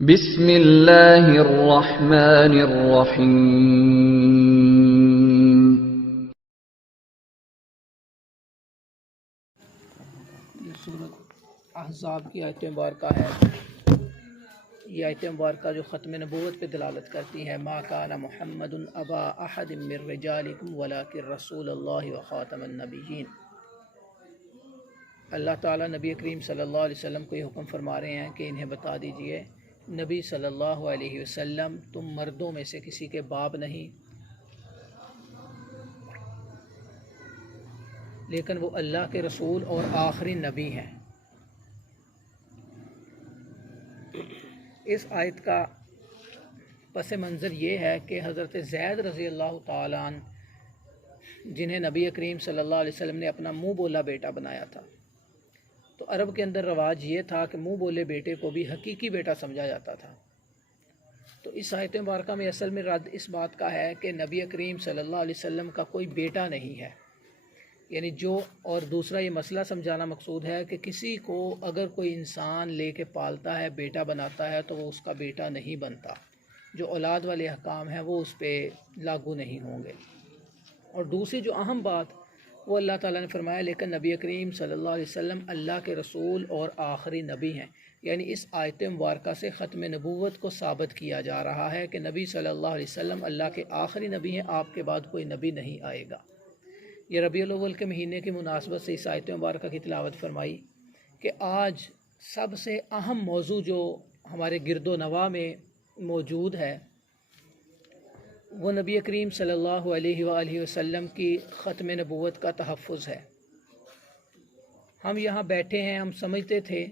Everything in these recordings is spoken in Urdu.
بسم اللہ الرحمن الرحیم۔ یہ سورۃ احزاب کی آیت مبارکہ ہے۔ یہ آیت مبارکہ جو ختم نبوت پہ دلالت کرتی ہے، ما کان محمد ابا احد من رجالکم ولکن رسول اللہ وخاتم النبیین۔ اللہ تعالیٰ نبی کریم صلی اللہ علیہ وسلم کو یہ حکم فرما رہے ہیں کہ انہیں بتا دیجئے، نبی صلی اللہ علیہ وسلم تم مردوں میں سے کسی کے باپ نہیں، لیکن وہ اللہ کے رسول اور آخری نبی ہیں۔ اس آیت کا پس منظر یہ ہے کہ حضرت زید رضی اللہ تعالیٰ عنہ، جنہیں نبی کریم صلی اللہ علیہ وسلم نے اپنا منہ بولا بیٹا بنایا تھا، تو عرب کے اندر رواج یہ تھا کہ منہ بولے بیٹے کو بھی حقیقی بیٹا سمجھا جاتا تھا۔ تو اس آیت مبارکہ میں اصل میں رد اس بات کا ہے کہ نبی کریم صلی اللہ علیہ وسلم کا کوئی بیٹا نہیں ہے، یعنی اور دوسرا یہ مسئلہ سمجھانا مقصود ہے کہ کسی کو اگر کوئی انسان لے کے پالتا ہے، بیٹا بناتا ہے، تو وہ اس کا بیٹا نہیں بنتا، جو اولاد والے احکام ہیں وہ اس پہ لاگو نہیں ہوں گے۔ اور دوسری جو اہم بات وہ اللہ تعالیٰ نے فرمایا لیکن نبی کریم صلی اللہ علیہ وسلم اللہ کے رسول اور آخری نبی ہیں، یعنی اس آیت مبارکہ سے ختم نبوت کو ثابت کیا جا رہا ہے کہ نبی صلی اللہ علیہ وسلم اللہ کے آخری نبی ہیں، آپ کے بعد کوئی نبی نہیں آئے گا۔ یہ ربیع الاول کے مہینے کی مناسبت سے اس آیت مبارکہ کی تلاوت فرمائی کہ آج سب سے اہم موضوع جو ہمارے گرد و نواح میں موجود ہے وہ نبی کریم صلی اللہ علیہ وآلہ وسلم کی ختم نبوت کا تحفظ ہے۔ ہم یہاں بیٹھے ہیں، ہم سمجھتے تھے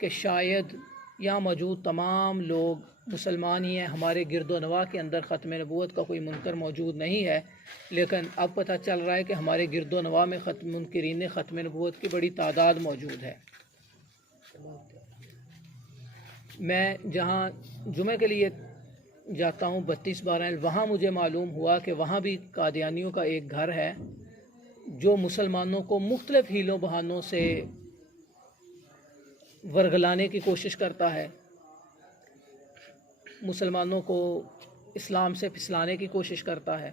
کہ شاید یہاں موجود تمام لوگ مسلمان ہی ہیں، ہمارے گرد و نواح کے اندر ختم نبوت کا کوئی منکر موجود نہیں ہے، لیکن اب پتہ چل رہا ہے کہ ہمارے گرد و نواح میں منکرین ختم نبوت کی بڑی تعداد موجود ہے۔ میں جہاں جمعہ کے لیے جاتا ہوں 32/12، وہاں مجھے معلوم ہوا کہ وہاں بھی قادیانیوں کا ایک گھر ہے جو مسلمانوں کو مختلف ہیلوں بہانوں سے ورگلانے کی کوشش کرتا ہے، مسلمانوں کو اسلام سے پھسلانے کی کوشش کرتا ہے۔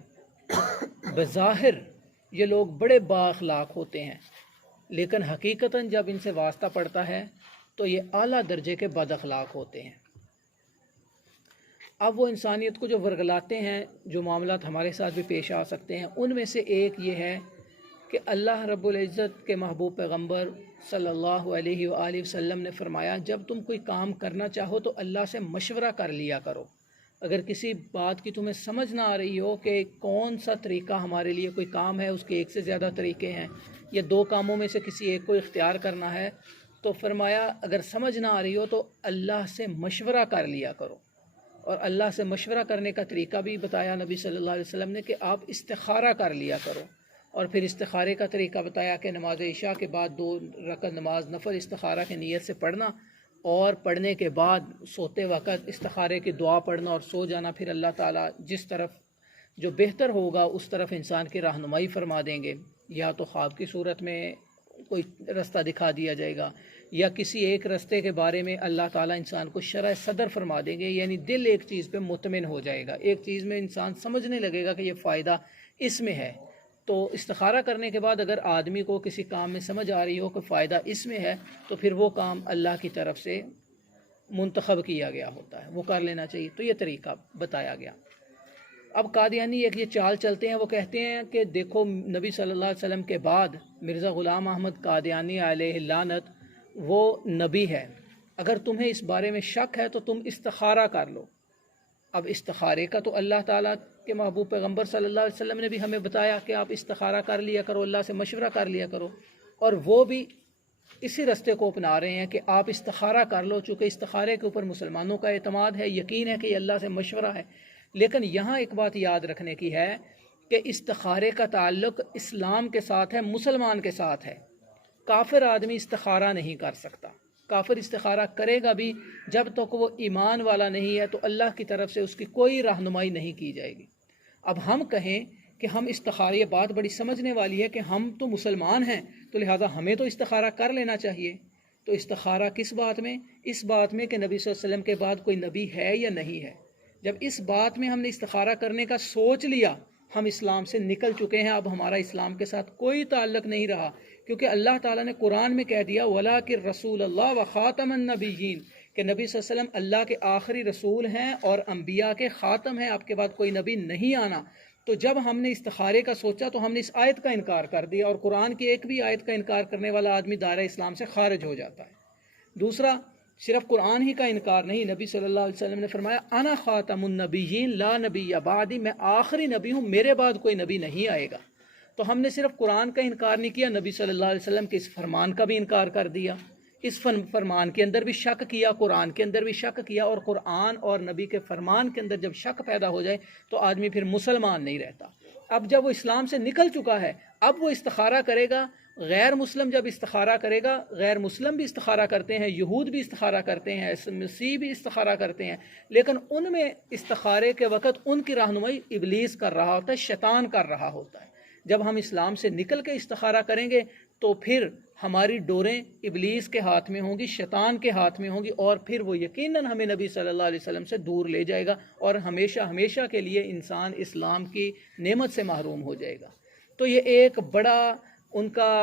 بظاہر یہ لوگ بڑے با اخلاق ہوتے ہیں، لیکن حقیقتاً جب ان سے واسطہ پڑتا ہے تو یہ اعلیٰ درجے کے بد اخلاق ہوتے ہیں۔ اب وہ انسانیت کو جو ورگلاتے ہیں، جو معاملات ہمارے ساتھ بھی پیش آ سکتے ہیں، ان میں سے ایک یہ ہے کہ اللہ رب العزت کے محبوب پیغمبر صلی اللہ علیہ وآلہ وسلم نے فرمایا جب تم کوئی کام کرنا چاہو تو اللہ سے مشورہ کر لیا کرو۔ اگر کسی بات کی تمہیں سمجھ نہ آ رہی ہو کہ کون سا طریقہ ہمارے لیے کوئی کام ہے، اس کے ایک سے زیادہ طریقے ہیں، یا دو کاموں میں سے کسی ایک کو اختیار کرنا ہے، تو فرمایا اگر سمجھ نہ آ رہی ہو تو اللہ سے مشورہ کر لیا کرو۔ اور اللہ سے مشورہ کرنے کا طریقہ بھی بتایا نبی صلی اللہ علیہ وسلم نے کہ آپ استخارہ کر لیا کرو، اور پھر استخارے کا طریقہ بتایا کہ نماز عشاء کے بعد 2 رکعت نماز نفل استخارہ کی نیت سے پڑھنا، اور پڑھنے کے بعد سوتے وقت استخارے کی دعا پڑھنا اور سو جانا، پھر اللہ تعالیٰ جس طرف جو بہتر ہوگا اس طرف انسان کی رہنمائی فرما دیں گے، یا تو خواب کی صورت میں کوئی رستہ دکھا دیا جائے گا، یا کسی ایک رستے کے بارے میں اللہ تعالیٰ انسان کو شرح صدر فرما دیں گے، یعنی دل ایک چیز پہ مطمئن ہو جائے گا، ایک چیز میں انسان سمجھنے لگے گا کہ یہ فائدہ اس میں ہے۔ تو استخارہ کرنے کے بعد اگر آدمی کو کسی کام میں سمجھ آ رہی ہو کہ فائدہ اس میں ہے، تو پھر وہ کام اللہ کی طرف سے منتخب کیا گیا ہوتا ہے، وہ کر لینا چاہیے۔ تو یہ طریقہ بتایا گیا۔ اب قادیانی ایک یہ چال چلتے ہیں، وہ کہتے ہیں کہ دیکھو نبی صلی اللہ علیہ وسلم کے بعد مرزا غلام احمد قادیانی علیہ اللعنت وہ نبی ہے، اگر تمہیں اس بارے میں شک ہے تو تم استخارہ کر لو۔ اب استخارے کا تو اللہ تعالیٰ کے محبوب پیغمبر صلی اللہ علیہ وسلم نے بھی ہمیں بتایا کہ آپ استخارہ کر لیا کرو، اللہ سے مشورہ کر لیا کرو، اور وہ بھی اسی رستے کو اپنا رہے ہیں کہ آپ استخارہ کر لو، چونکہ استخارے کے اوپر مسلمانوں کا اعتماد ہے، یقین ہے کہ یہ اللہ سے مشورہ ہے۔ لیکن یہاں ایک بات یاد رکھنے کی ہے کہ استخارے کا تعلق اسلام کے ساتھ ہے، مسلمان کے ساتھ ہے۔ کافر آدمی استخارہ نہیں کر سکتا، کافر استخارہ کرے گا بھی جب تک وہ ایمان والا نہیں ہے تو اللہ کی طرف سے اس کی کوئی رہنمائی نہیں کی جائے گی۔ اب ہم کہیں کہ ہم استخارہ، یہ بات بڑی سمجھنے والی ہے کہ ہم تو مسلمان ہیں تو لہٰذا ہمیں تو استخارہ کر لینا چاہیے، تو تو استخارہ کس بات میں؟ اس بات میں کہ نبی صلی اللہ علیہ وسلم کے بعد کوئی نبی ہے یا نہیں ہے۔ جب اس بات میں ہم نے استخارہ کرنے کا سوچ لیا، ہم اسلام سے نکل چکے ہیں، اب ہمارا اسلام کے ساتھ کوئی تعلق نہیں رہا، کیونکہ اللہ تعالیٰ نے قرآن میں کہہ دیا وَلَٰكِن رَّسُولَ اللَّهِ وَخَاتَمَ النَّبِيِّينَ کہ نبی صلی اللہ علیہ وسلم اللہ کے آخری رسول ہیں اور انبیاء کے خاتم ہیں، آپ کے بعد کوئی نبی نہیں آنا۔ تو جب ہم نے استخارے کا سوچا تو ہم نے اس آیت کا انکار کر دیا، اور قرآن کی ایک بھی آیت کا انکار کرنے والا آدمی دائرہ اسلام سے خارج ہو جاتا ہے۔ دوسرا، صرف قرآن ہی کا انکار نہیں، نبی صلی اللہ علیہ وسلم نے فرمایا انا خاتم النبیین لا نبی بعدی، میں آخری نبی ہوں، میرے بعد کوئی نبی نہیں آئے گا۔ تو ہم نے صرف قرآن کا انکار نہیں کیا، نبی صلی اللہ علیہ وسلم کے اس فرمان کا بھی انکار کر دیا، اس فرمان کے اندر بھی شک کیا، قرآن کے اندر بھی شک کیا، اور قرآن اور نبی کے فرمان کے اندر جب شک پیدا ہو جائے تو آدمی پھر مسلمان نہیں رہتا۔ اب جب وہ اسلام سے نکل چکا ہے، اب وہ استخارہ کرے گا۔ غیر مسلم جب استخارہ کرے گا، غیر مسلم بھی استخارہ کرتے ہیں، یہود بھی استخارہ کرتے ہیں، مسیح بھی استخارہ کرتے ہیں، لیکن ان میں استخارے کے وقت ان کی رہنمائی ابلیس کر رہا ہوتا ہے، شیطان کر رہا ہوتا ہے۔ جب ہم اسلام سے نکل کے استخارہ کریں گے تو پھر ہماری ڈوریں ابلیس کے ہاتھ میں ہوں گی، شیطان کے ہاتھ میں ہوں گی، اور پھر وہ یقیناً ہمیں نبی صلی اللہ علیہ وسلم سے دور لے جائے گا، اور ہمیشہ ہمیشہ کے لیے انسان اسلام کی نعمت سے محروم ہو جائے گا۔ تو یہ ایک بڑا ان کا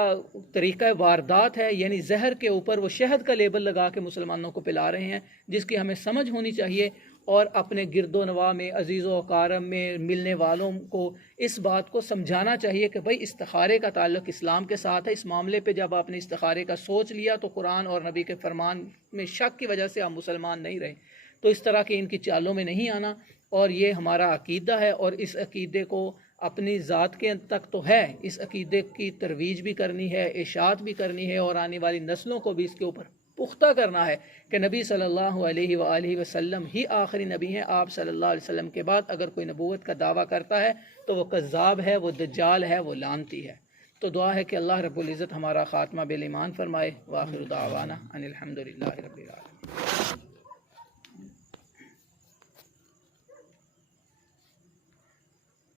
طریقہ واردات ہے، یعنی زہر کے اوپر وہ شہد کا لیبل لگا کے مسلمانوں کو پلا رہے ہیں، جس کی ہمیں سمجھ ہونی چاہیے، اور اپنے گرد و نواح میں، عزیز و اقارب میں، ملنے والوں کو اس بات کو سمجھانا چاہیے کہ بھائی استخارے کا تعلق اسلام کے ساتھ ہے۔ اس معاملے پہ جب آپ نے استخارے کا سوچ لیا تو قرآن اور نبی کے فرمان میں شک کی وجہ سے آپ مسلمان نہیں رہے، تو اس طرح کی ان کی چالوں میں نہیں آنا، اور یہ ہمارا عقیدہ ہے، اور اس عقیدے کو اپنی ذات کے تک تو ہے، اس عقیدے کی ترویج بھی کرنی ہے، اشاعت بھی کرنی ہے، اور آنے والی نسلوں کو بھی اس کے اوپر پختہ کرنا ہے کہ نبی صلی اللہ علیہ وآلہ وسلم ہی آخری نبی ہیں۔ آپ صلی اللہ علیہ وسلم کے بعد اگر کوئی نبوت کا دعویٰ کرتا ہے تو وہ کذاب ہے، وہ دجال ہے، وہ لعنتی ہے۔ تو دعا ہے کہ اللہ رب العزت ہمارا خاتمہ بالایمان فرمائے۔ وآخر دعوانا ان الحمد للہ رب العالمین۔